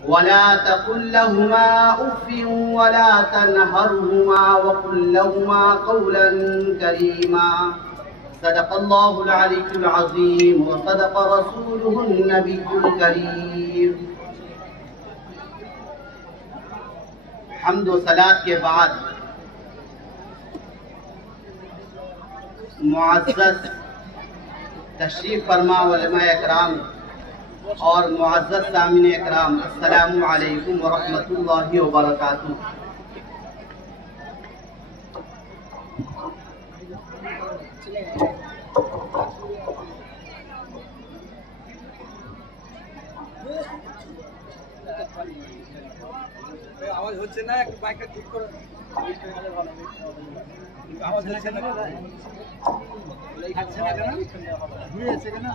वला तकुल लहुमा उफ़्फ़िन वला तनहरहुमा वक़ुल लहुमा क़ौलन करीमा। सदक़ल्लाहुल अलीयुल अज़ीम व सदक़ रसूलुहुन नबियुल करीम। हम्द व सलात के बाद मुअज़्ज़ज़ तशरीफ़ फरमा उलमाए इकराम और मुअज़्ज़ज़ सामिने इकराम, अस्सलामु अलैकुम व रहमतुल्लाहि व बरकातुहू। আওয়াজ হচ্ছে না, একটু মাইকটা ঠিক করে আওয়াজ হচ্ছে না, খাচ্ছে না কেন, ঘুরে যাচ্ছে কেন,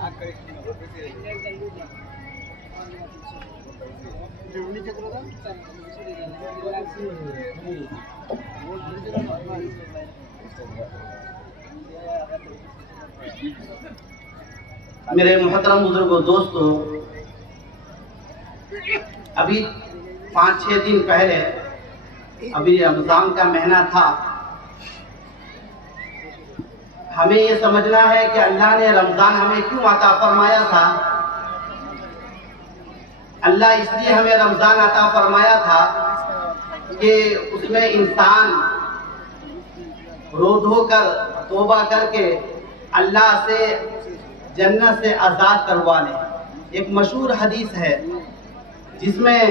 নিচে করে দাও। मेरे मुहतरम बुजुर्गों, दोस्तों, अभी 5-6 दिन पहले अभी रमजान का महीना था। हमें ये समझना है कि अल्लाह ने रमजान हमें क्यों अता फरमाया था। अल्लाह इसलिए हमें रमजान अता फरमाया था कि उसमें इंसान रो धोकर तौबा करके अल्लाह से जन्नत से आज़ाद करवा ले। एक मशहूर हदीस है जिसमें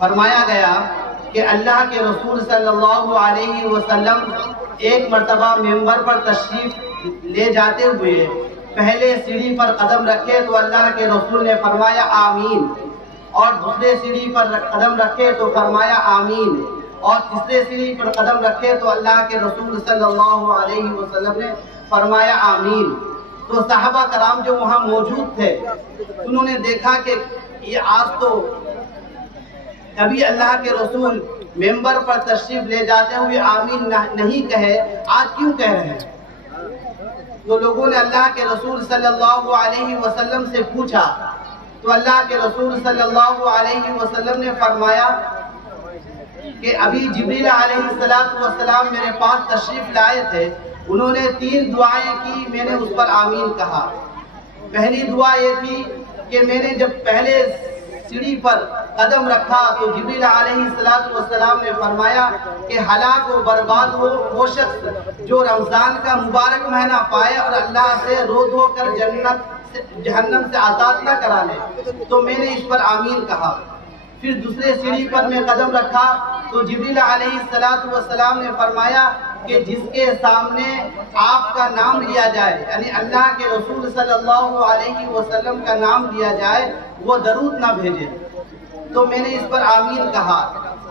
फरमाया गया कि अल्लाह के रसूल सल्लल्लाहु अलैहि वसल्लम एक मर्तबा मेंबर पर तशरीफ ले जाते हुए पहले सीढ़ी पर कदम रखे तो अल्लाह के रसूल ने फरमाया आमीन, और दूसरे सीढ़ी पर कदम रखे तो फरमाया आमीन, और तीसरे सीढ़ी पर कदम रखे तो अल्लाह के रसूल सल्लल्लाहु अलैहि वसल्लम ने फरमाया आमीन। तो सहाबा कराम जो वहाँ मौजूद थे उन्होंने देखा कि ये आज तो कभी अल्लाह के रसूल मेंबर पर तशरीफ ले जाते हुए आमीन नहीं कहे, आज क्यों कह रहे हैं। तो लोगों ने अल्लाह के रसूल सल्लल्लाहु अलैहि वसल्लम से पूछा तो अल्लाह के रसूल सल्लल्लाहु अलैहि वसल्लम ने फरमाया कि अभी जिब्रील अलैहिस्सलाम मेरे पास तशरीफ लाए थे, उन्होंने 3 दुआएं की, मैंने उस पर आमीन कहा। पहली दुआ ये थी कि मैंने जब पहले सीढ़ी पर कदम रखा तो जिब्रील अलैहिस्सलाम ने फरमाया कि हलाक व बर्बाद हो वो शख्स जो रमजान का मुबारक महीना पाए और अल्लाह से रो धो कर जहन्नम से आज़ाद न करा ले। तो मैंने इस पर आमीन कहा। फिर दूसरे सीढ़ी पर मैं कदम रखा तो जिब्रील अलैहिस्सलाम ने फरमाया कि जिसके सामने आपका नाम लिया जाए, यानी अल्लाह के रसूल सल्लल्लाहु अलैहि वसल्लम का नाम लिया जाए, वो दरूद ना भेजे। तो मैंने इस पर आमीन कहा।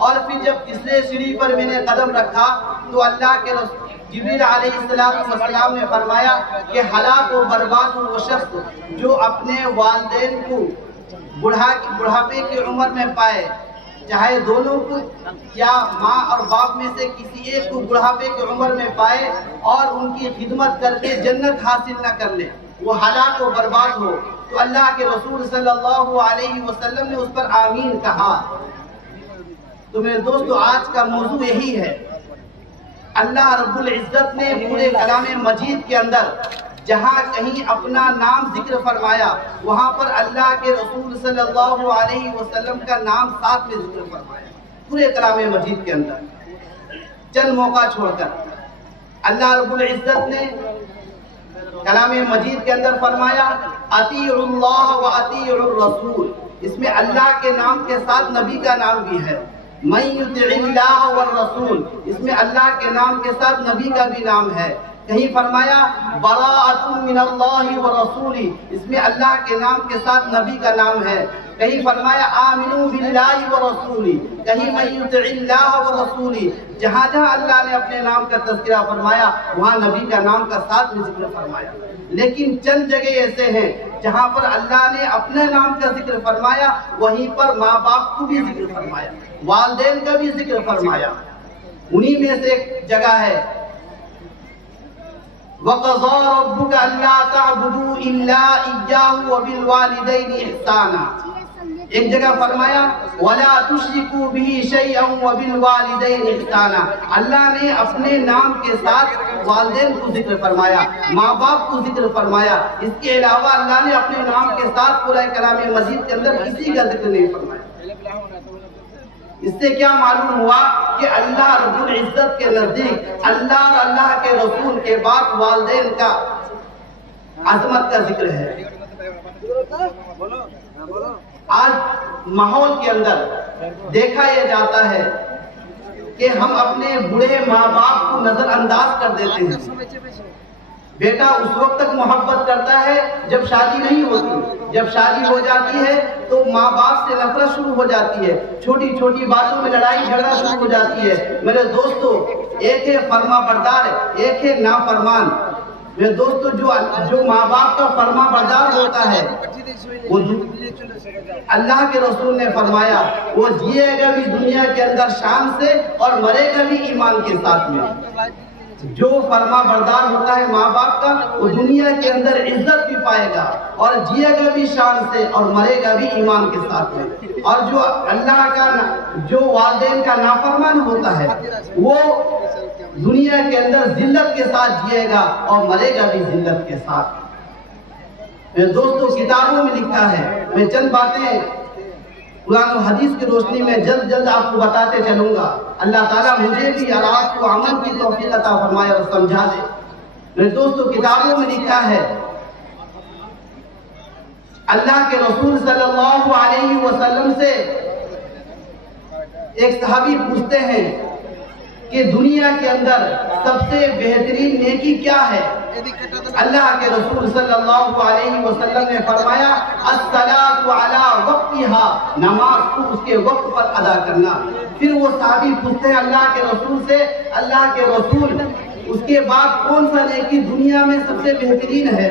और फिर जब तीसरे सीढ़ी पर मैंने कदम रखा तो अल्लाह के जिब्रील अलैहिस्सलाम ने फरमाया कि हलाक व बर्बाद हो वो शख्स जो अपने वालिदैन को बुढ़ापे की उम्र में पाए, चाहे दोनों को या माँ और बाप में से किसी एक को बुढ़ापे की उम्र में पाए और उनकी खिदमत करके जन्नत हासिल न कर ले, वो हलाक व बर्बाद हो। तो अल्लाह के रसूल सल्लल्लाहु अलैहि वसल्लम ने उस पर आमीन कहा। तो मेरे दोस्तों, आज का मौजू यही है। अल्लाह रब्बुल इज्जत ने पूरे कलामे मजीद के अंदर जहाँ कहीं अपना नाम जिक्र फरमाया, वहाँ पर अल्लाह के रसूल सल्लल्लाहु अलैहि वसल्लम का नाम साथ में जिक्र फरमाया। पूरे कलामे मजीद के अंदर चंद मौका छोड़कर अल्लाह रब्बुल इज्जत ने कलामे मजीद के अंदर फरमाया अतीउल्लाह व अतीउर रसूल। इसमें अल्लाह के नाम के साथ नबी का नाम भी है। मन युतिइल्लाह व रसूल, इसमें अल्लाह के नाम के साथ नबी का भी नाम है। कहीं फरमाया बराअतुम मिनल्लाहि व रसूली, इसमें अल्लाह के नाम के साथ नबी का नाम है। कहीं फरमाया आमिनू बिल्लाहि व रसूली, कहीं मन युतिइल्लाह व रसूली। जहाँ जहाँ अल्लाह ने अपने नाम का तज़किरा फरमाया वहाँ नबी का नाम का साथ में जिक्र फरमाया। लेकिन चंद जगह ऐसे हैं जहाँ पर अल्लाह ने अपने नाम का जिक्र फरमाया, वहीं पर माँ बाप को भी जिक्र फरमाया, वालिदैन का भी जिक्र फरमाया। उन्हीं में से एक जगह है वक़ज़ा रब्बुका अल्ला तअबुदू इल्ला इय्याहु व बिल वालिदैनि इहसाना। एक जगह फरमाया वला तुश्रिकू बिही शैअन व बिल वालिदैन इहसाना। अल्लाह ने अपने नाम के साथ वालिदैन को जिक्र फरमाया, माँ बाप को जिक्र फरमाया। इसके अलावा अल्लाह ने अपने नाम के साथ पूरा कलाम मजीद के अंदर किसी का जिक्र नहीं फरमाया। इससे क्या मालूम हुआ कि अल्लाह रब्बुल इज्जत के नजदीक अल्लाह और अल्लाह के रसूल के बाद वालिदैन का अजमत का जिक्र है। आज माहौल के अंदर देखा यह जाता है कि हम अपने बूढ़े माँ बाप को नजरअंदाज कर देते हैं। बेटा उस वक्त तक मोहब्बत करता है जब शादी नहीं होती, जब शादी हो जाती है तो माँ बाप से नफरत शुरू हो जाती है, छोटी छोटी बातों में लड़ाई झगड़ा शुरू हो जाती है। मेरे दोस्तों, एक है फर्मा बरदार, एक है नाफरमान। मेरे दोस्तों, जो माँ बाप का फर्मा बरदार होता है वो अल्लाह के रसूल ने फरमाया वो जिएगा भी दुनिया के अंदर शान से और मरेगा भी ईमान के साथ में। जो फर्मा बरदार होता है माँ बाप का वो दुनिया के अंदर इज्जत भी पाएगा और जिएगा भी शान से और मरेगा भी ईमान के साथ में। और जो अल्लाह का जो वालिदैन का नाफरमान होता है वो दुनिया के अंदर जिल्लत के साथ जिएगा और मरेगा भी जिल्लत के साथ। मेरे दोस्तों, किताबों में लिखा है, मैं चंद बातें कुरान और हदीस की रोशनी में जल्द आपको बताते चलूंगा। अल्लाह ताला मुझे भी और आपको अमल की तौफीक अता फरमाए और समझा दे। मेरे दोस्तों, किताबों में लिखा है अल्लाह के रसूल सल्लल्लाहु अलैहि वसल्लम से एक सहाबी पूछते हैं कि दुनिया के अंदर सबसे बेहतरीन नेकी क्या है? अल्लाह के रसूल सल्लल्लाहु अलैहि वसल्लम ने फरमाया अस्सलातु अला वक्तिहा, नमाज को उसके वक्त पर अदा करना। फिर वो सहाबी पूछते हैं अल्लाह के रसूल से, अल्लाह के रसूल उसके बाद कौन सा नेकी दुनिया में सबसे बेहतरीन है?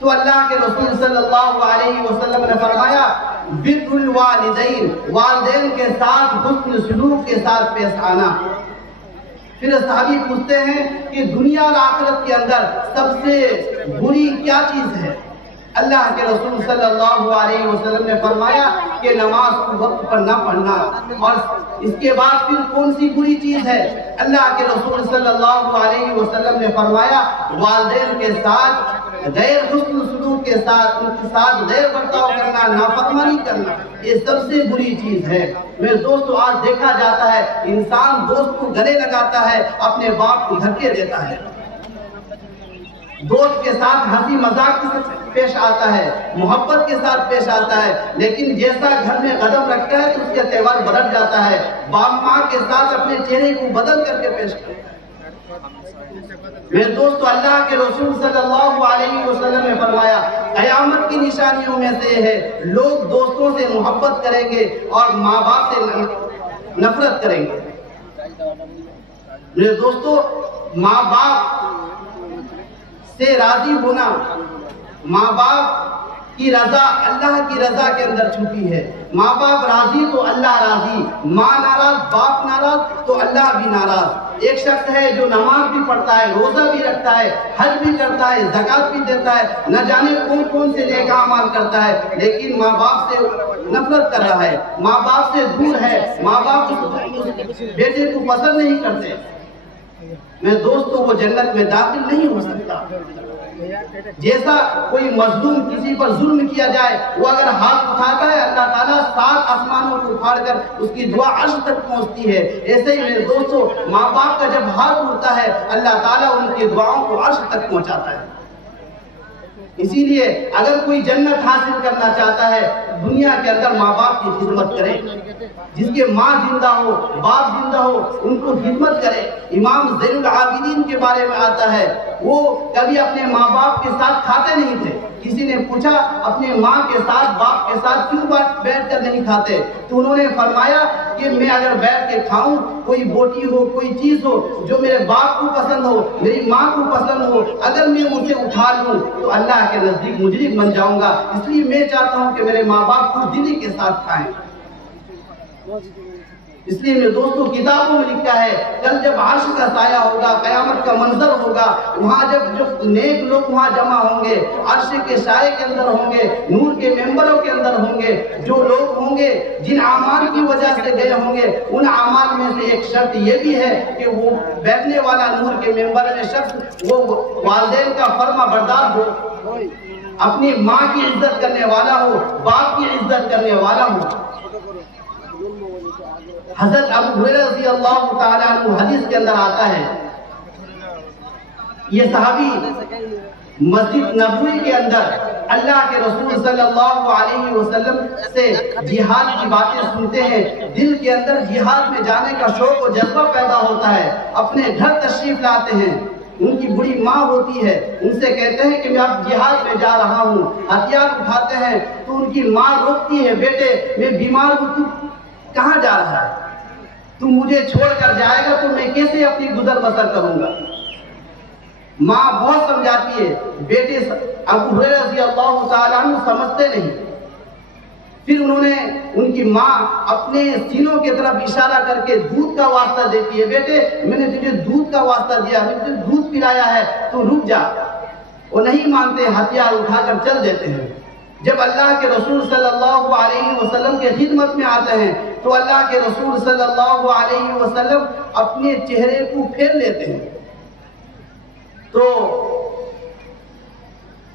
तो अल्लाह के रसूल सल्लल्लाहु अलैहि वसल्लम ने फरमाया बिर्रुल वालिदैन, वालिदैन के साथ हुस्न सलूक के साथ पेश आना। फिर सहाबी पूछते हैं कि दुनिया और आखिरत के अंदर सबसे बुरी क्या चीज है? अल्लाह के रसूल सल्लल्लाहु अलैहि वसल्लम ने फरमाया कि नमाज को वक्त पर न पढ़ना। और इसके बाद फिर कौन सी बुरी चीज है? अल्लाह के रसूल सल्लल्लाहु अलैहि वसल्लम ने फरमाया वालिदैन के साथ गैर हुस्न सलूक के साथ उनके साथ गैर बर्ताव करना, नाफरमानी करना, ये सबसे बुरी चीज है। मेरे दोस्तों, आज देखा जाता है इंसान दोस्त को गले लगाता है, अपने बाप को धक्के देता है, दोस्त के साथ हंसी मजाक पेश आता है, मोहब्बत के साथ पेश आता है, लेकिन जैसा घर में कदम रखता है तो उसका त्यौहार बदल जाता है। बाप माँ के साथ अपने चेहरे को बदल करके पेश करता है। मेरे दोस्तों, अल्लाह के रसूल सल्लल्लाहु अलैहि वसल्लम ने फरमाया क़यामत की निशानियों में से है लोग दोस्तों से मोहब्बत करेंगे और माँ बाप से नफरत करेंगे। मेरे दोस्तों, माँ बाप से राजी होना, माँ बाप की रजा अल्लाह की रजा के अंदर छुपी है। माँ बाप राजी तो अल्लाह राजी, माँ नाराज बाप नाराज तो अल्लाह भी नाराज। एक शख्स है जो नमाज भी पढ़ता है, रोजा भी रखता है, हज भी करता है, ज़कात भी देता है, न जाने कौन कौन से नेक अमाल करता है, लेकिन माँ बाप से नफरत कर रहा है, माँ बाप से दूर है, माँ बाप बेटे को पसंद नहीं करते। मेरे दोस्तों, वो जन्नत में दाखिल नहीं हो सकता। जैसा कोई मजलूम किसी पर जुल्म किया जाए, वो अगर हाथ उठाता है अल्लाह ताला 7 आसमानों को उखाड़कर उसकी दुआ अर्श तक पहुंचती है। ऐसे ही मेरे दोस्तों, माँ बाप का जब हाथ उठता है अल्लाह ताला उनकी दुआओं को अर्श तक पहुंचाता है। इसीलिए अगर कोई जन्नत हासिल करना चाहता है, दुनिया के अंदर माँ बाप की खिदमत करे। जिसके माँ जिंदा हो, बाप जिंदा हो, उनको खिदमत करे। इमाम ज़ैनुल आबिदीन के बारे में आता है, वो कभी अपने माँ बाप के साथ खाते नहीं थे। किसी ने पूछा अपने माँ के साथ बाप के साथ क्यों बैठ कर नहीं खाते? तो उन्होंने फरमाया कि मैं अगर बैठ के खाऊं, कोई बोटी हो, कोई चीज हो जो मेरे बाप को पसंद हो, मेरी माँ को पसंद हो, अगर मैं उसे उठा लूं तो अल्लाह के नजदीक मुजरिम बन जाऊंगा। इसलिए मैं चाहता हूं कि मेरे माँ बाप को दिली के साथ खाएं। इसलिए मेरे दोस्तों किताबों में लिखा है कल जब अर्श का साया होगा, कयामत का मंजर होगा, वहां जब जो नेक लोग वहां जमा होंगे, अर्श के साये के अंदर होंगे, नूर के मेंबरों के अंदर होंगे, जो लोग होंगे जिन आमाल की वजह से गए होंगे, उन आमाल में से एक शर्त ये भी है कि वो बैठने वाला नूर के मेंबर में शख्स वो वालिदैन का फर्मा बरदार हो, अपनी माँ की इज्जत करने वाला हो, बाप की इज्जत करने वाला हो। हज़रत अबू हुरैरा रज़ी अल्लाह तआला अन्हु हदीस के अंदर आता है, ये सहाबी मस्जिद नबवी के अंदर अल्लाह के रसूल सल्लल्लाहु अलैहि वसल्लम से जिहाद की बातें सुनते हैं, दिल के अंदर जिहाद में जाने का शौक और जज्बा पैदा होता है, अपने घर तशरीफ लाते हैं। उनकी बुरी माँ होती है, उनसे कहते हैं कि मैं अब जिहाद में जा रहा हूँ, हथियार उठाते हैं तो उनकी माँ रोकती है, बेटे मैं बीमार हूँ, तू कहाँ जा रहा है, तू मुझे छोड़कर जाएगा तो मैं कैसे अपनी गुजर बसर करूंगा। माँ बहुत समझाती है, बेटे अबू हुरैरा रज़ी अल्लाह तआला अन्हु समझते नहीं। फिर उन्होंने उनकी माँ अपने सीनों की तरफ इशारा करके दूध का वास्ता देती है, बेटे मैंने तुझे दूध का वास्ता दिया, मैंने तुझे दूध पिलाया है, तू रुक जा। वो नहीं मानते, हथियार उठाकर चल देते हैं। जब अल्लाह के रसूल सल्लल्लाहु अलैहि वसल्लम के खिदमत में आते हैं तो अल्लाह के रसूल सल्लल्लाहु अलैहि वसल्लम अपने चेहरे को फेर लेते हैं। तो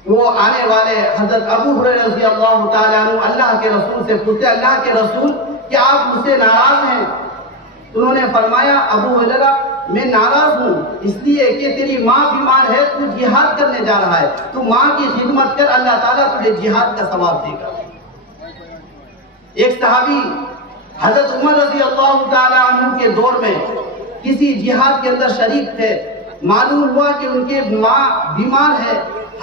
वो आने वाले हजरत अबू हुरैरा रज़ी अल्लाह तआला अन्हु अल्लाह के रसूल से पूछते, अल्लाह के रसूल क्या आप मुझसे नाराज हैं? तो उन्होंने फरमाया, अबू हुरैरा मैं नाराज हूँ इसलिए कि तेरी माँ बीमार है, तू जिहाद करने जा रहा है, तू माँ की खिदमत कर, अल्लाह ताला तुझे जिहाद का सवाब देगा। एक सहाबी हजरत उमर रज़ी अल्लाह तआला अन्हु के दौर में किसी जिहाद के अंदर शरीक थे, मालूम हुआ कि उनके माँ बीमार है।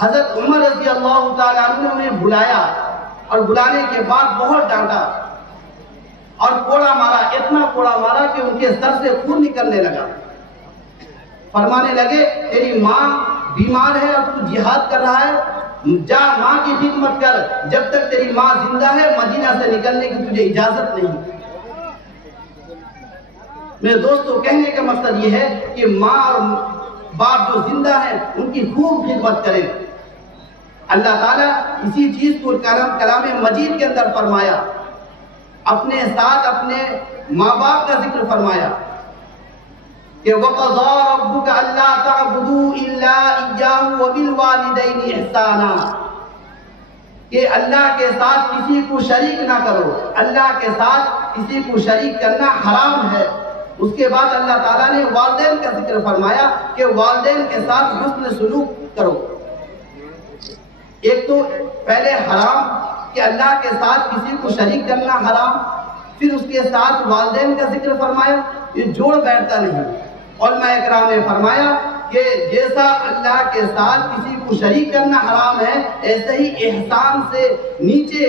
हजरत उमर रज़ी अल्लाह तआला अन्हु ने उन्हें बुलाया और बुलाने के बाद बहुत डांटा और कोड़ा मारा, इतना कोड़ा मारा कि उनके सर से खून निकलने लगा। फरमाने लगे, तेरी माँ बीमार है और तू जिहाद कर रहा है, जा माँ की खिदमत कर, जब तक तेरी माँ जिंदा है मदीना से निकलने की तुझे इजाजत नहीं। मेरे दोस्तों कहने का मकसद ये है कि माँ और बाप जो जिंदा है उनकी खूब खिदमत करें। अल्लाह ताला इसी चीज को कलाम मजीद के अंदर फरमाया, अपने साथ अपने माँ बाप का जिक्र फरमाया कि वक़ज़ा रब्बुका अल्ला तअबुदू इल्ला इय्याहु व बिल वालिदैनि इहसाना, कि अल्लाह के साथ किसी को शरीक ना करो, अल्लाह के साथ किसी को शरीक करना हराम है। उसके बाद अल्लाह ताला ने वालिदैन का जिक्र फरमाया कि वालिदैन के साथ हुस्न सुलूक करो। एक तो पहले हराम कि अल्लाह के साथ किसी को शरीक करना हराम, फिर उसके साथ वालिदैन का जिक्र फरमाया, ये जोड़ बैठता नहीं। उलमा इकराम ने फरमाया कि जैसा अल्लाह के साथ किसी को शरीक करना हराम है, ऐसे ही एहसान से नीचे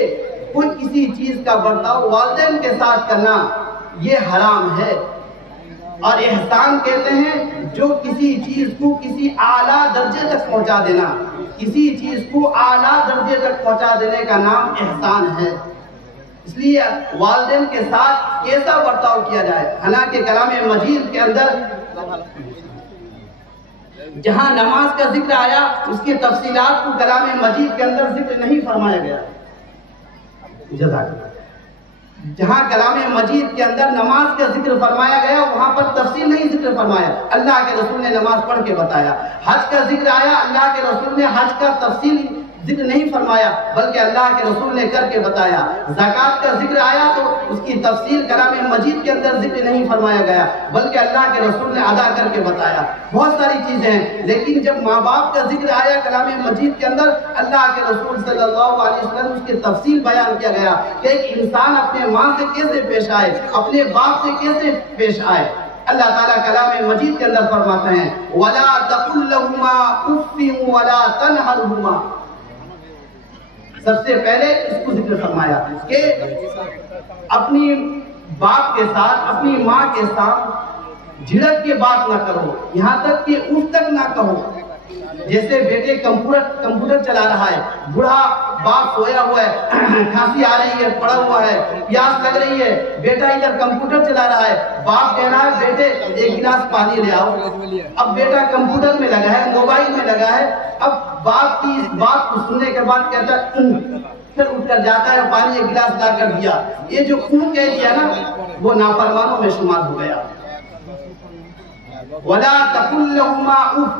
कोई किसी चीज का बर्ताव वालिदैन के साथ करना ये हराम है। और एहसान कहते हैं जो किसी चीज को किसी आला दर्जे तक पहुंचा देना, किसी चीज को आला दर्जे तक पहुंचा देने का नाम एहसान है। इसलिए वालिदैन के साथ कैसा बर्ताव किया जाए, हालांकि कलाम मजीद के अंदर जहां नमाज का जिक्र आया उसकी तफसीलात को कलाम मजीद के अंदर जिक्र नहीं फरमाया गया। जहां कलाम मजीद के अंदर नमाज का जिक्र फरमाया गया वहां पर तफसील नहीं जिक्र फरमाया, अल्लाह के रसूल ने नमाज पढ़ के बताया। हज का जिक्र आया, अल्लाह के रसूल ने हज का तफसील जिक्र नहीं फरमाया बल्कि अल्लाह के रसूल ने करके बताया। ज़कात का जिक्र आया तो उसकी तफसील कलाम मजीद के अंदर जिक्र नहीं फरमाया गया बल्कि अल्लाह के रसूल ने अदा करके बताया। बहुत सारी चीजें हैं, लेकिन जब माँ बाप का जिक्र आया कलाम मजीद के अंदर, अल्लाह के रसूल सल्लल्लाहु अलैहि वसल्लम उसकी तफसील बयान किया गया कि एक इंसान अपने माँ से कैसे पेश आए, अपने बाप से कैसे पेश आए। अल्लाह ताला कलाम मजीद के अंदर फरमाते हैं, वला तकुल लहुमा उफ़्फ़िन वला तनहरहुमा। सबसे पहले इसको जिक्र फरमाया कि अपनी बाप के साथ, अपनी माँ के साथ झिड़क के बात ना करो, यहाँ तक कि उस तक ना कहो। जैसे बेटे कंप्यूटर चला रहा है, बूढ़ा बाप सोया हुआ है, खांसी आ रही है, पड़ा हुआ है, प्यास लग रही है, बेटा इधर कंप्यूटर चला रहा है, बाप कह रहा है बेटे एक गिलास पानी ले आओ। अब बेटा कंप्यूटर में लगा है, मोबाइल में लगा है। अब बाप की इस बात को सुनने के बाद कहता है, फिर उठकर जाता है, पानी एक गिलास ला कर दिया। ये जो कह दिया ना, वो नाफरमानों में शुमार हो गया। वला तकुल लहुमा उफ,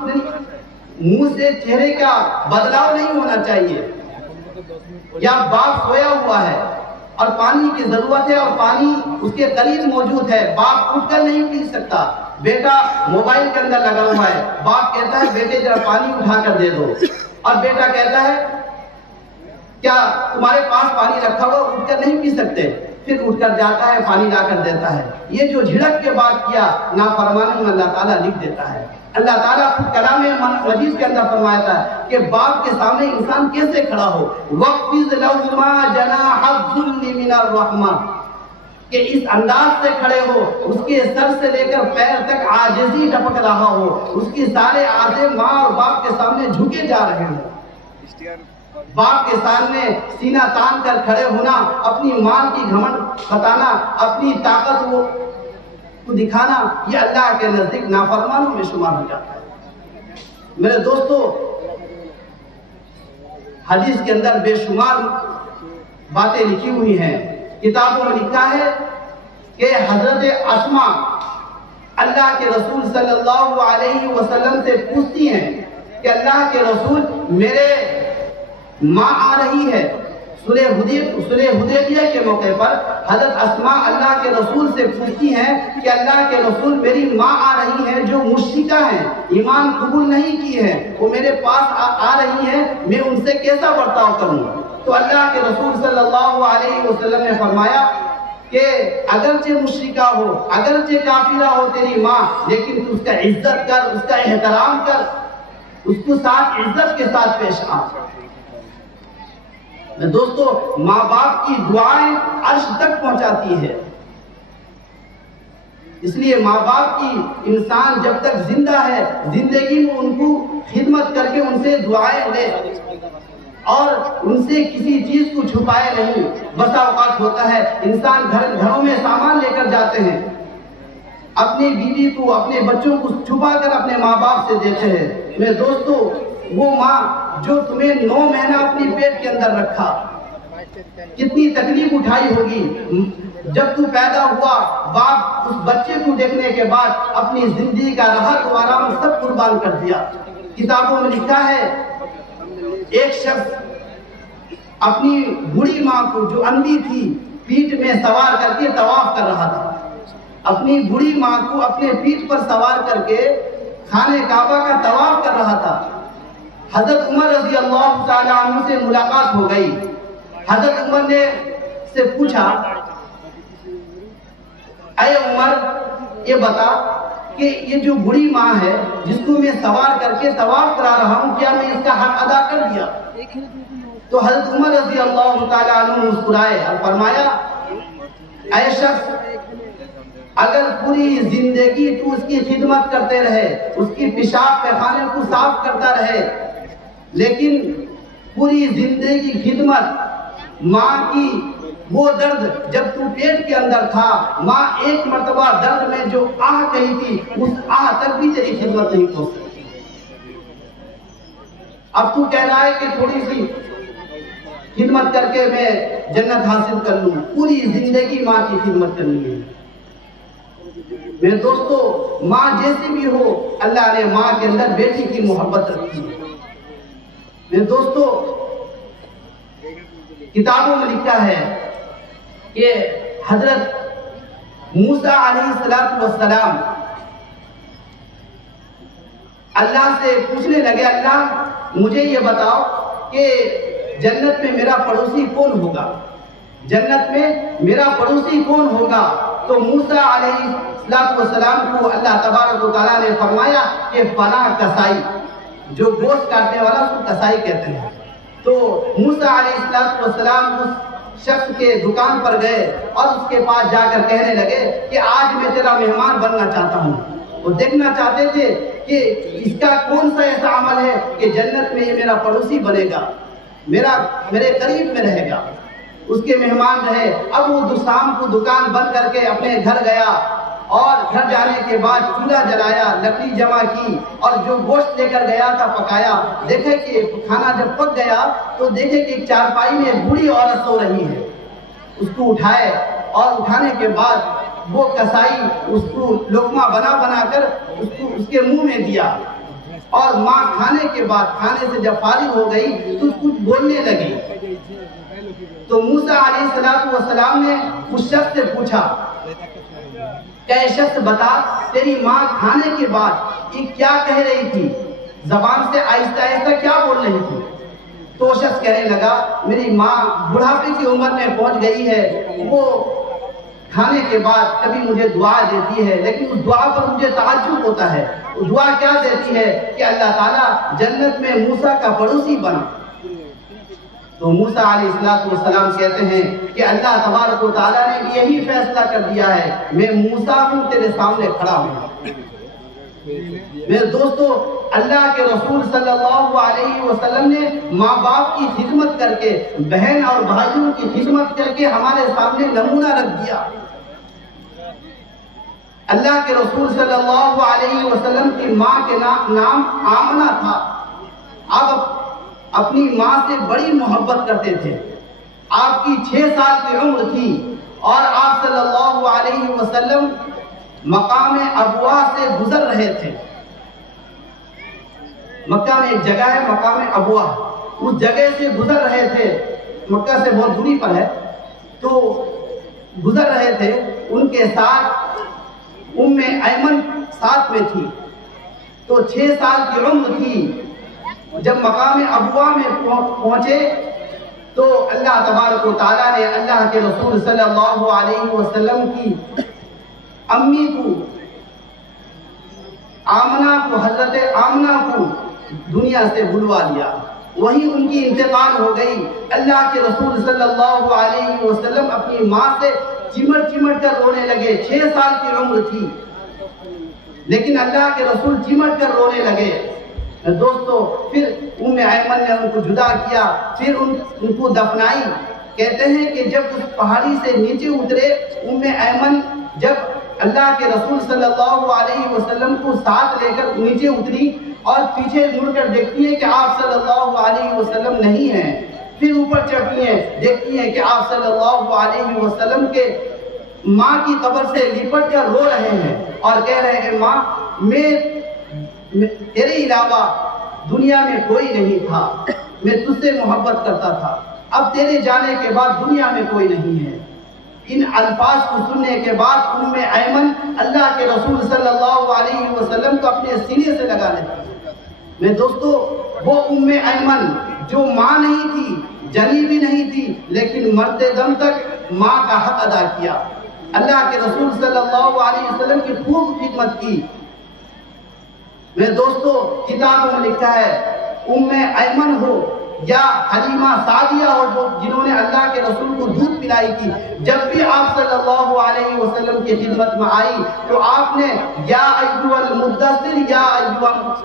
मुंह से चेहरे का बदलाव नहीं होना चाहिए। या बाप सोया हुआ है और पानी की जरूरत है और पानी उसके करीब मौजूद है, बाप उठकर नहीं पी सकता, बेटा मोबाइल के अंदर लगा हुआ है, बाप कहता है बेटे जरा पानी उठा कर दे दो, और बेटा कहता है क्या तुम्हारे पास पानी रखा हुआ, उठकर नहीं पी सकते, फिर उठकर जाता है पानी लाकर देता है। ये जो झिड़क के बाद किया नाफरमानी में अल्लाह ताला लिख देता है। अल्लाह ताला खुद कलाम मजीद के अंदर फरमाता है कि बाप के सामने इंसान कैसे खड़ा हो, वक़्फ़िज़ लहुमा जनाहज़्ज़ुल्लि मिनर रहमा, कि इस अंदाज से खड़े हो, उसके सर से लेकर पैर तक आजिज़ी टपक रहा हो, उसकी सारे आज़े माँ और बाप के सामने झुके जा रहे हो। बाप के सामने सीना तान कर खड़े होना, अपनी मां की घमंड बताना, अपनी ताकत को दिखाना, ये अल्लाह के नजदीक नाफरमानों में शुमार हो जाता है। मेरे दोस्तों, हदीस के अंदर बेशुमार बातें लिखी हुई हैं, किताबों में लिखा है कि हजरत अस्मा अल्लाह के रसूल सल्लल्लाहु अलैहि वसल्लम से पूछती हैं कि अल्लाह के रसूल, मेरे माँ आ रही है। सुलह हुदैबिया के मौके पर हजरत अस्मा अल्लाह के रसूल से पूछती हैं कि अल्लाह के रसूल, मेरी माँ आ रही है जो मुश्रिका है, ईमान कबूल नहीं की है, वो मेरे पास आ रही है, मैं उनसे कैसा बर्ताव करूँ? तो अल्लाह के रसूल सल्लल्लाहु अलैहि वसल्लम ने फरमाया कि अगरचे मुश्रिका हो, अगरचे काफिरा हो तेरी माँ, लेकिन तू उसका इज्जत कर, उसका एहतराम कर, उसको साथ इज्जत के साथ पेश आ। दोस्तों, माँ बाप की दुआएं अर्श तक पहुंचाती है, इसलिए माँ बाप की इंसान जब तक जिंदा है, जिंदगी में उनको खिदमत करके उनसे दुआएं ले और उनसे किसी चीज को छुपाए नहीं। बसा औकात होता है इंसान घरों में सामान लेकर जाते हैं, अपनी बीवी को, अपने बच्चों को छुपा कर अपने माँ बाप से देते हैं। मेरे दोस्तों, वो माँ जो तुम्हें 9 महीना अपनी पेट के अंदर रखा, कितनी तकलीफ उठाई होगी। जब तू पैदा हुआ, बाप उस बच्चे को देखने के बाद अपनी जिंदगी का राहत और आराम सब कुर्बान कर दिया। किताबों में लिखा है एक शख्स अपनी बूढ़ी माँ को, जो अंधी थी, पीठ में सवार करके तवाफ कर रहा था। अपनी बूढ़ी माँ को अपने पीठ पर सवार करके खाने काबा का तवाफ कर रहा था। हजरत उमर रज़ी अल्लाह ताला अन्हु से मुलाकात हो गई। हजरत उमर ने से पूछा, अय उमर, ये बता कि ये जो बूढ़ी माँ है जिसको मैं सवार करके तवाफ करा रहा हूँ, क्या मैं इसका हक अदा कर दिया? तो हजरत उमर रज़ी अल्लाह ताला अन्हु मुस्कुराए और फरमाया, अय शख्स, अगर पूरी जिंदगी तू उसकी खिदमत करते रहे, उसकी पेशाब पैखाने को साफ करता रहे, लेकिन पूरी जिंदगी की खिदमत, माँ की वो दर्द जब तू पेट के अंदर था, माँ एक मर्तबा दर्द में जो आह कही थी, उस आह तक भी तेरी खिदमत नहीं पहुंच सकती। अब तू कह रहा है कि थोड़ी सी खिदमत करके मैं जन्नत हासिल कर लूं। पूरी जिंदगी माँ की खिदमत करनी है। मेरे दोस्तों, माँ जैसी भी हो, अल्लाह ने माँ के अंदर बेटी की मोहब्बत रखी है। मेरे दोस्तों, किताबों में लिखा है कि हजरत मूसा अलैहिस्सलाम अल्लाह से पूछने लगे, अल्लाह मुझे ये बताओ कि जन्नत में मेरा पड़ोसी कौन होगा, जन्नत में मेरा पड़ोसी कौन होगा? तो मूसा अलैहिस्सलाम को अल्लाह तबारक व तआला ने फरमाया कि फला कसाई, जो गोश्त काटने वाला उसको कसाई कहते हैं। तो मूसा अलैहिस्सलाम उस शख्स के दुकान पर गए और उसके पास जाकर कहने लगे कि आज मैं तेरा मेहमान बनना चाहता हूँ। वो देखना चाहते थे कि इसका कौन सा ऐसा अमल है कि जन्नत में ये मेरा पड़ोसी बनेगा, मेरे करीब में रहेगा, उसके मेहमान रहे। अब वो शाम को दुकान बंद करके अपने घर गया और घर जाने के बाद चूल्हा जलाया, लकड़ी जमा की और जो गोश्त लेकर गया था पकाया। देखे कि खाना जब पक गया तो देखे कि एक चारपाई में एक बूढ़ी औरत सो रही है। उसको उठाए और उठाने के बाद वो कसाई उसको लोकमा बना कर उसको उसके मुंह में दिया और माँ खाने के बाद, खाने से जब फारिग हो गई तो कुछ बोलने लगी। तो मूसा अलैहिस्सलाम ने उस शख्स से पूछा, क्या शख्स बता, तेरी माँ खाने के बाद ये क्या कह रही थी, जबान से आहिस्ता आहिस्ता क्या बोल रही थी? तो शख्स कहने लगा, मेरी माँ बुढ़ापे की उम्र में पहुंच गई है, वो खाने के बाद कभी मुझे दुआ देती है, लेकिन उस दुआ पर मुझे ताज्जुब होता है। वो दुआ क्या देती है कि अल्लाह ताला जन्नत में मूसा का पड़ोसी बना। तो मूसा अलैहिस्सलाम कहते हैं कि अल्लाह तबारक व तआला ने यही फैसला कर दिया है, मैं मूसा हूँ, तेरे सामने खड़ा हूँ। मेरे दोस्तों, अल्लाह के रसूल सल्लल्लाहु अलैहि वसल्लम ने माँ बाप की खिदमत करके, बहन और भाइयों की खिदमत करके हमारे सामने नमूना रख दिया। अल्लाह के रसूल सल्लल्लाहु अलैहि वसल्लम की माँ के नाम आमना था। अब अपनी माँ से बड़ी मोहब्बत करते थे। आपकी 6 साल की उम्र थी और आप सल्लल्लाहु अलैहि वसल्लम मकाम अबवा से गुजर रहे थे। मक्का में एक जगह है मकाम अबवा, उस जगह से गुजर रहे थे। मक्का से बहुत दूरी पर है, तो गुजर रहे थे। उनके साथ उम्मे ऐमन साथ में थी। तो 6 साल की उम्र थी। जब मकाम अबवा में पहुंचे तो अल्लाह तबारक व तआला ने अल्लाह के रसूल सल्लल्लाहु अलैहि वसल्लम की अम्मी को, हजरत आमना को दुनिया से बुलवा लिया। वही उनकी इंतकाल हो गई। अल्लाह के रसूल सल्लल्लाहु अलैहि वसल्लम अपनी माँ से चिमट कर रोने लगे। 6 साल की उम्र थी, लेकिन अल्लाह के रसूल चिमट कर रोने लगे। दोस्तों, फिर उम्मे ऐमन ने उनको जुदा किया, फिर उनको दफनाई। कहते हैं कि जब उस पहाड़ी से नीचे उतरे, उम्मे ऐमन जब अल्लाह के रसूल सल्लल्लाहु अलैहि वसल्लम को साथ लेकर नीचे उतरी और पीछे मुड़कर देखती है कि आप सल्लल्लाहु अलैहि वसल्लम नहीं हैं। फिर ऊपर चढ़ती हैं, देखती हैं कि आप सल्लल्लाहु अलैहि वसल्लम के माँ की कब्र से लिपट कर रो रहे हैं और कह रहे हैं, माँ, मैं तेरे अलावा दुनिया में कोई नहीं था, मैं तुझसे मोहब्बत करता था, अब तेरे जाने के बाद दुनिया में कोई नहीं है। इन अल्फाज को सुनने के बाद उम्मे ऐमन अल्लाह के रसूल सल्लल्लाहु अलैहि वसल्लम को अपने सीने से लगा लेती। मैं दोस्तों, वो उम्मे ऐमन जो माँ नहीं थी, जनी भी नहीं थी, लेकिन मरते दम तक माँ का हक अदा किया। अल्लाह के रसूल सल्लल्लाहु अलैहि वसल्लम की खूब खिदमत की। मेरे दोस्तों, किताबों में लिखा है, उम्मे ऐमन हो या हलीमा सादिया हो, जो जिन्होंने अल्लाह के रसूल को दूध पिलाई थी, जब भी आप सल्लल्लाहु अलैहि वसल्लम की खिदमत में आई तो आपने या अय्युहल मुद्दस्सिर या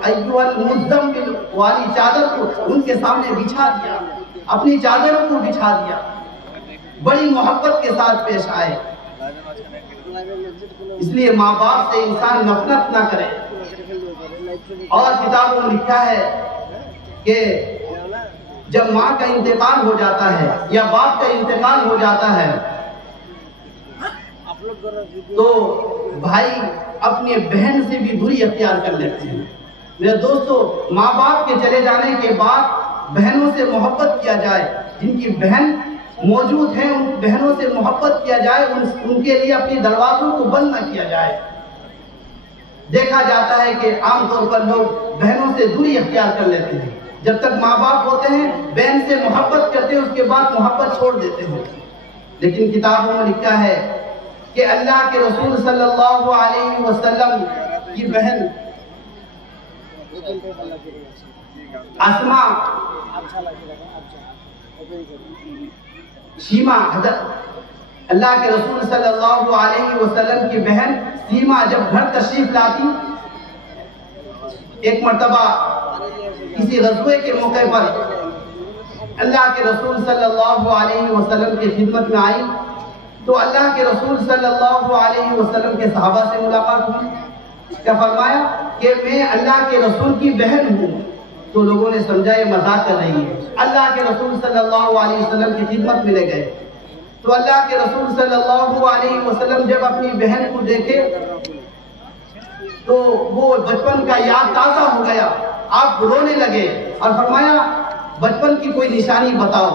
अय्युहल मुज़्ज़म्मिल वाली चादर को उनके सामने बिछा दिया, अपनी चादरों को बिछा दिया। बड़ी मोहब्बत के साथ पेश आए। इसलिए माँ बाप से इंसान नफरत ना करे। और किताबों में लिखा है कि जब माँ का इंतकाल हो जाता है या बाप का इंतकाल हो जाता है तो भाई अपने बहन से भी दूरी अख्तियार कर लेते हैं। मेरे दोस्तों, माँ बाप के चले जाने के बाद बहनों से मोहब्बत किया जाए। जिनकी बहन मौजूद हैं उन बहनों से मोहब्बत किया जाए, उनके लिए अपने दरवाजों को बंद न किया जाए। देखा जाता है कि आमतौर पर लोग बहनों से दूरी अख्तियार कर लेते हैं। जब तक माँ बाप होते हैं बहन से मोहब्बत करते हैं, उसके बाद मोहब्बत छोड़ देते हैं। लेकिन किताबों में लिखा है कि अल्लाह के रसूल सल्लल्लाहु अलैहि वसल्लम की बहन अस्मा सीमा, अल्लाह के रसूल सल्लल्लाहु अलैहि वसल्लम की बहन सीमा जब घर तशरीफ लाती एक मर्तबा किसी ग़ज़वे के मौके पर अल्लाह के रसूल सल्लल्लाहु अलैहि वसल्लम की खिदमत में आई तो अल्लाह के रसूल सल्लल्लाहु अलैहि वसल्लम के सहाबा से मुलाकात हुई। क्या फरमाया कि मैं अल्लाह के रसूल की बहन हूँ। तो लोगों ने समझा ये मजाक कर रही है। अल्लाह के रसूल सल्लल्लाहु अलैहि वसल्लम की खिदमत में ले गए तो अल्लाह के रसूल सल्लल्लाहु अलैहि वसल्लम जब अपनी बहन को देखे तो वो बचपन का याद ताजा हो गया, आप रोने लगे और फरमाया बचपन की कोई निशानी बताओ।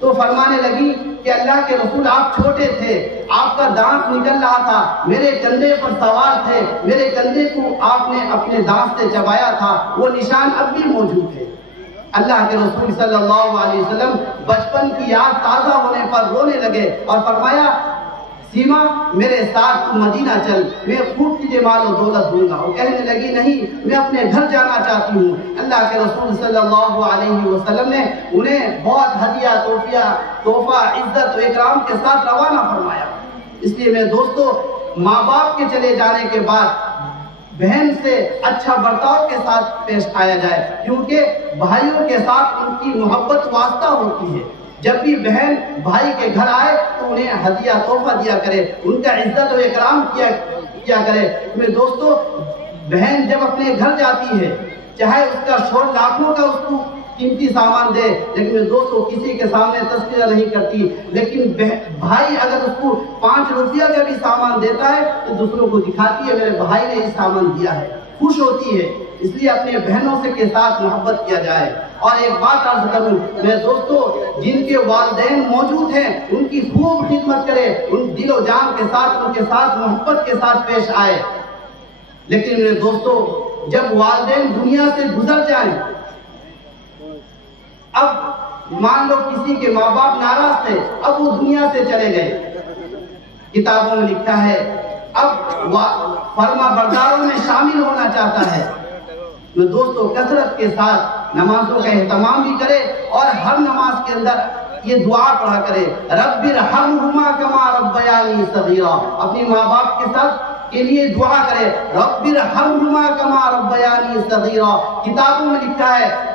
तो फरमाने लगी कि अल्लाह के रसूल आप छोटे थे, आपका दांत निकल रहा था, मेरे कंधे पर सवार थे, मेरे कंधे को आपने अपने दांत से चबाया था, वो निशान अब भी मौजूद है। अल्लाह के रसूल सल्लल्लाहु अलैहि वसल्लम बचपन की याद ताजा होने पर रोने लगे और फरमाया सीमा मेरे साथ तू मदीना चल, मैं खूब तुझे माल और दौलत दूंगा। वो कहने लगी नहीं, मैं अपने घर जाना चाहती हूँ। अल्लाह के रसूल सल्लल्लाहु अलैहि वसल्लम ने उन्हें बहुत हदिया तोहफा इज्जत और इकराम के साथ रवाना फरमाया। इसलिए मेरे दोस्तों, माँ बाप के चले जाने के बाद बहन से अच्छा बर्ताव के साथ पेश आया जाए, क्योंकि भाइयों के साथ उनकी मोहब्बत वास्ता होती है। जब भी बहन भाई के घर आए तो उन्हें हदिया तोहफा दिया करे, उनका इज्जत और इकराम किया करे। मेरे दोस्तों, बहन जब अपने घर जाती है, चाहे उसका शोर लाखों का उसको कीमती सामान दे, लेकिन मेरे दोस्तों किसी के सामने तस्करा नहीं करती। लेकिन भाई अगर उसको 5 रुपया का भी सामान देता है तो दूसरों को दिखाती है मेरे भाई ने ये सामान दिया है, खुश होती है। इसलिए अपने बहनों से के साथ मोहब्बत किया जाए। और एक बात अर्ज करूं मेरे दोस्तों, जिनके वालिदैन मौजूद हैं उनकी खूब खिदमत करें, उन दिलो जान के साथ उनके साथ मोहब्बत के साथ पेश आए। लेकिन मेरे दोस्तों, जब वालिदैन दुनिया से गुजर जाएं, अब मान लो किसी के माँ बाप नाराज थे, अब वो दुनिया से चले गए, किताबों में लिखा है अब फर्मा बरदारों में शामिल होना चाहता है। तो दोस्तों, कसरत के साथ नमाजों का एहतमाम भी करे और हर नमाज के अंदर ये दुआ पढ़ा करे, रब्बिरहमहुमा कमा रब्बयानी सगीरा। अपनी माँ बाप के साथ के लिए दुआ करे, रब्बिरहमहुमा कमा रब्बयानी सगीरा। किताबों में लिखा है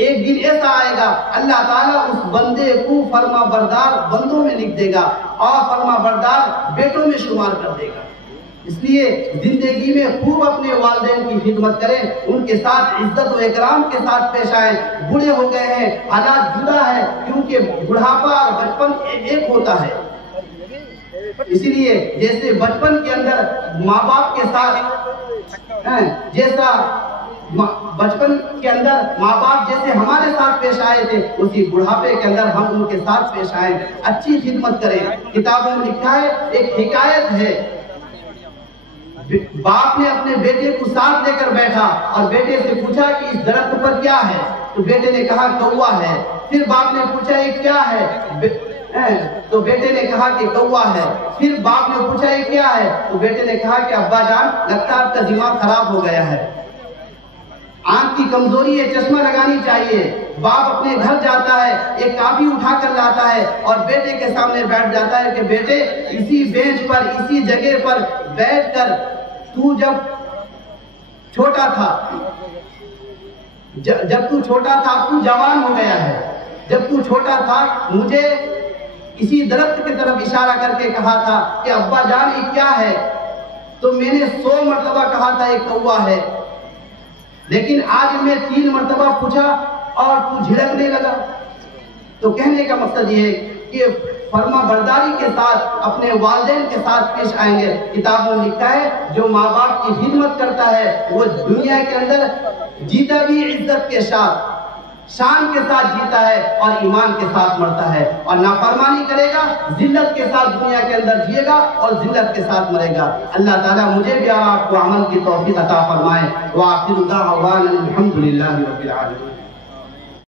एक दिन ऐसा आएगा अल्लाह ताला उस बंदे को फर्मा बरदार बंदों में लिख देगा और फर्मा बरदार बेटों में शुमार कर देगा। इसलिए जिंदगी में खूब अपने वालिदैन की खिदमत करें, उनके साथ इज्जत और इकराम के साथ पेश आए। बूढ़े हो गए हैं, हालात जुदा है, क्योंकि बुढ़ापा और बचपन एक होता है। इसीलिए जैसे बचपन के अंदर माँ बाप के साथ जैसा बचपन के अंदर माँ बाप जैसे हमारे साथ पेश आए थे, उसी बुढ़ापे के अंदर हम उनके साथ पेश आए, अच्छी खिदमत करें। किताबों में लिखा है, एक हिकायत है, बाप ने अपने बेटे को साथ लेकर बैठा और बेटे से पूछा कि इस दरख्त पर क्या है, तो बेटे ने कहा कौवा है। फिर बाप ने पूछा ये क्या है, तो बेटे ने कहा कि कौवा है। फिर बाप ने पूछा ये क्या है, तो बेटे ने कहा कि अब्बा जान लगता है आपका दिमाग खराब हो गया है, आंख की कमजोरी है, चश्मा लगानी चाहिए। बाप अपने घर जाता है, एक कापी उठा कर लाता है और बेटे के सामने बैठ जाता है कि बेटे इसी बेंच पर इसी जगह पर बैठकर तू जब छोटा था, जब तू छोटा था तू जवान हो गया है, जब तू छोटा था मुझे इसी दरख्त की तरफ इशारा करके कहा था कि अब्बा जान ये क्या है, तो मैंने 100 मरतबा कहा था एक कौवा है, लेकिन आज मैं 3 मरतबा पूछा और तू झिड़कने लगा। तो कहने का मकसद ये है कि फर्मा बरदारी के साथ अपने वालिदैन के साथ पेश आएंगे। किताबों में लिखा है जो माँ बाप की खिदमत करता है वो दुनिया के अंदर जीता भी इज्जत के साथ शान के साथ जीता है और ईमान के साथ मरता है, और नाफरमानी करेगा जिल्लत के साथ दुनिया के अंदर जिएगा और जिल्लत के साथ मरेगा। अल्लाह ताला मुझे भी आपको अमल की तौफीक अता फरमाए। व आखिर दाअवाना अल्हम्दुलिल्लाहि रब्बिल आलमीन।